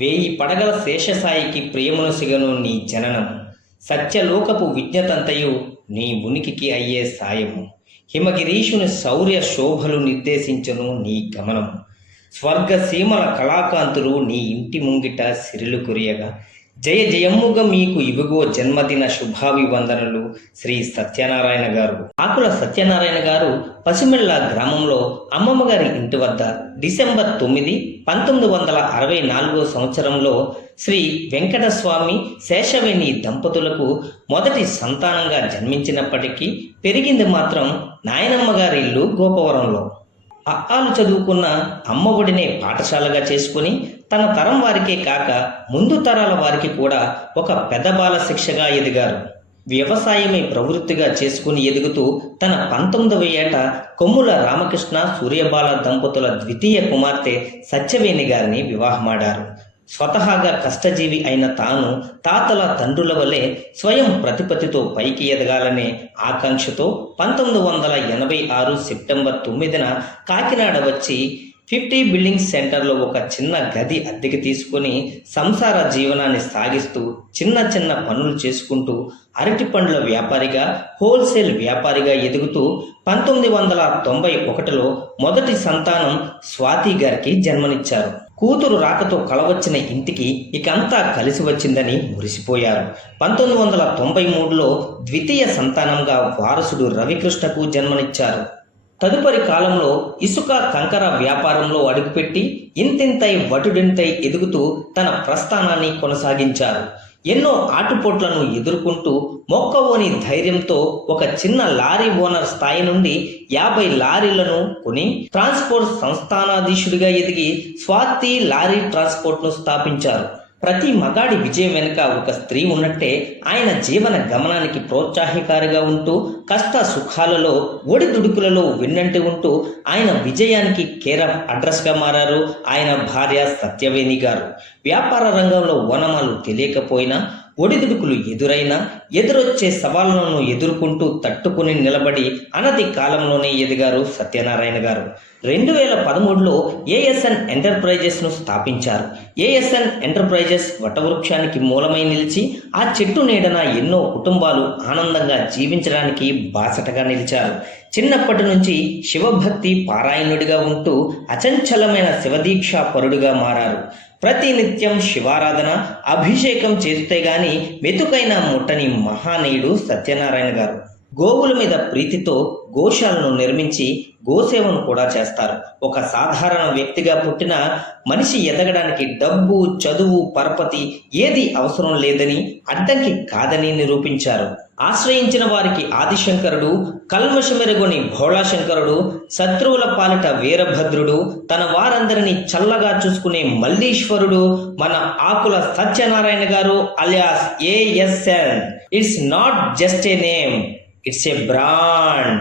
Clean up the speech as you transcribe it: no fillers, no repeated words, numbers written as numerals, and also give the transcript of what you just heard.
వేయి పడగల శేషసాయికి ప్రియమునసిగను నీ జననము. సత్యలోకపు విజ్ఞతంతయు నీ ఉనికికి అయ్యే సాయము. హిమగిరీషుని శౌర్య శోభలు నిర్దేశించను నీ గమనము. స్వర్గసీమల కళాకాంతులు నీ ఇంటి ముంగిట సిరులు కురియగా, జయ జయమ్ముగా మీకు ఇవిగో జన్మదిన శుభాభివందనలు శ్రీ సత్యనారాయణ గారు. ఆకుల సత్యనారాయణ గారు పసిమెళ్ళ గ్రామంలో అమ్మమ్మ గారి ఇంటి వద్ద డిసెంబర్ 9, 1964 సంవత్సరంలో శ్రీ వెంకటస్వామి శేషవేణి దంపతులకు మొదటి సంతానంగా జన్మించినప్పటికీ పెరిగింది మాత్రం నాయనమ్మ గారి ఇల్లు గోపవరంలో. అఆలు చదువుకున్న అమ్మఒడినే పాఠశాలగా చేసుకుని తన తరం వారికే కాక ముందు తరాల వారికి కూడా ఒక పెద్దబాల శిక్షగా ఎదిగారు. వ్యవసాయమే ప్రవృత్తిగా చేసుకుని ఎదుగుతూ తన 19వ ఏట కొమ్ముల రామకృష్ణ సూర్యబాల దంపతుల ద్వితీయ కుమార్తె సత్యవేణి గారిని వివాహమాడారు. స్వతహాగా కష్టజీవి అయిన తాను తాతల తండ్రుల వలె స్వయం ప్రతిపత్తితో పైకి ఎదగాలనే ఆకాంక్షతో 1986 సెప్టెంబర్ 9న కాకినాడ వచ్చి 50 బిల్డింగ్స్ సెంటర్లో ఒక చిన్న గది అద్దెకి తీసుకుని సంసార జీవనాన్ని సాగిస్తూ చిన్న చిన్న పనులు చేసుకుంటూ అరటి పండ్ల వ్యాపారిగా, హోల్సేల్ వ్యాపారిగా ఎదుగుతూ 1991లో మొదటి సంతానం స్వాతి గారికి జన్మనిచ్చారు. కూతురు రాకతో కలవచ్చిన ఇంటికి ఇకంతా కలిసి వచ్చిందని మురిసిపోయారు. 1993లో ద్వితీయ సంతానంగా వారసుడు రవికృష్ణకు జన్మనిచ్చారు. తదుపరి కాలంలో ఇసుక కంకర వ్యాపారంలో అడుగుపెట్టి ఇంతింతై వటుడింతై ఎదుగుతూ తన ప్రస్థానాన్ని కొనసాగించారు. ఎన్నో ఆటుపోట్లను ఎదుర్కొంటూ మొక్కవోని ధైర్యంతో ఒక చిన్న లారీ ఓనర్ స్థాయి నుండి 50 లారీలను కొని ట్రాన్స్పోర్ట్ సంస్థానాధీశుడిగా ఎదిగి స్వాతి లారీ ట్రాన్స్పోర్ట్ను స్థాపించారు. ప్రతి మగాడి విజయం వెనుక ఒక స్త్రీ ఉన్నట్టే ఆయన జీవన గమనానికి ప్రోత్సాహకారిగా ఉంటూ కష్ట సుఖాలలో ఒడిదుడుకులలో వెన్నంటి ఉంటూ ఆయన విజయానికి కేర్ ఆఫ్ అడ్రస్గా మారారు ఆయన భార్య సత్యవేణి గారు. వ్యాపార రంగంలో ఓనమాలు తెలియకపోయినా, ఒడిదుడుకులు ఎదురైనా ఎదురొచ్చే సవాళ్లను ఎదుర్కొంటూ తట్టుకుని నిలబడి అనతి కాలంలోనే ఎదిగారు సత్యనారాయణ గారు. 2013లో ఏఎస్ఎన్ ఎంటర్ప్రైజెస్ను స్థాపించారు. ఏఎస్ఎన్ ఎంటర్ప్రైజెస్ వటవృక్షానికి మూలమై నిలిచి ఆ చెట్టు నీడన ఎన్నో కుటుంబాలు ఆనందంగా జీవించడానికి బాసటగా నిలిచారు. చిన్నప్పటి నుంచి శివభక్తి పారాయణుడిగా ఉంటూ అచంచలమైన శివదీక్షా పరుడుగా మారారు. ప్రతినిత్యం శివారాధన, అభిషేకం చేస్తే గాని మెతుకైన ముట్టని మహానీయుడు సత్యనారాయణ గారు. గోవుల మీద ప్రీతితో గోశాలను నిర్మించి గోసేవను కూడా చేస్తారు. ఒక సాధారణ వ్యక్తిగా పుట్టిన మనిషి ఎదగడానికి డబ్బు, చదువు, పరపతి ఏది అవసరం లేదని, అడ్డంకి కాదని నిరూపించారు. ఆశ్రయించిన వారికి ఆదిశంకరుడు, కల్మషమెరుగొని భోళాశంకరుడు, శత్రువుల పాలిట వీరభద్రుడు, తన వారందరినీ చల్లగా చూసుకునే మల్లీశ్వరుడు మన ఆకుల సత్యనారాయణ గారు alias ASN. It's not just a name, it's a brand.